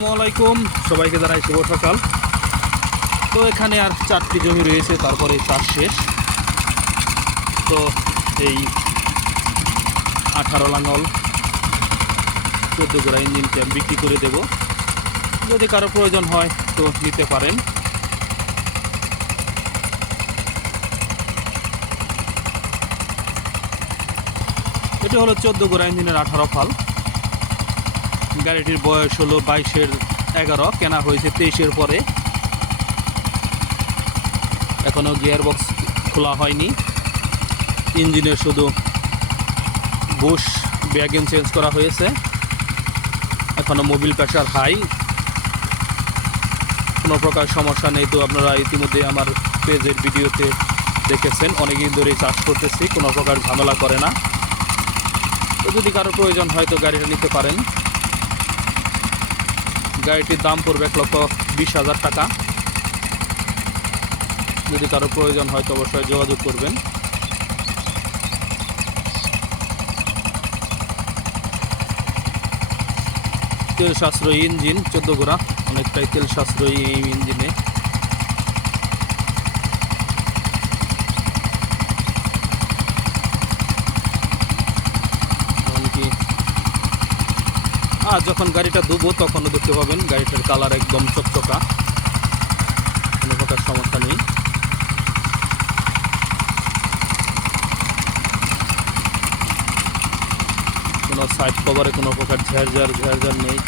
আসসালামাইকুম সবাইকে জানাই শুভ সকাল। তো এখানে আর চারটি জমি রয়েছে, তারপরে চাষ শেষ। তো এই আঠারো লাঙল চোদ্দ গোড়া ইঞ্জিনকে আমি বিক্রি করে দেব। যদি কারও প্রয়োজন হয়, তো নিতে পারেন। এটা হলো চোদ্দ গোড়া ইঞ্জিনের আঠারো ফাল। গাড়িটির বয়স হলো বাইশের এগারো, কেনা হয়েছে তেইশের পরে। এখনও গিয়ার বক্স খোলা হয়নি। ইঞ্জিনের শুধু বুশ ব্যাগিন চেঞ্জ করা হয়েছে। এখনও মোবিল প্রেশার হাই। কোনো প্রকার সমস্যা নেই তো আপনারা ইতিমধ্যে আমার পেজের ভিডিওতে দেখেছেন। অনেকদিন ধরেই চাষ করতেছি, কোনো প্রকার ঝামেলা করে না। তো যদি কারও প্রয়োজন হয় তো গাড়িটা নিতে পারেন। গাড়িটির দাম পড়বে এক লক্ষ বিশ হাজার টাকা। যদি কারও প্রয়োজন হয় তো অবশ্যই যোগাযোগ করবেন। তেল সাশ্রয়ী ইঞ্জিন, চোদ্দ গোড়া, অনেকটাই তেল সাশ্রয়ী এই ইঞ্জিনে। আর যখন গাড়িটা ধুবো তখনও দেখতে পাবেন গাড়িটার কালার একদম চকচকা। কোনো প্রকার সমস্যা নেই। কোনো সাইড কভারে কোনো প্রকার ঝেরঝার ঝেরঝার নেই।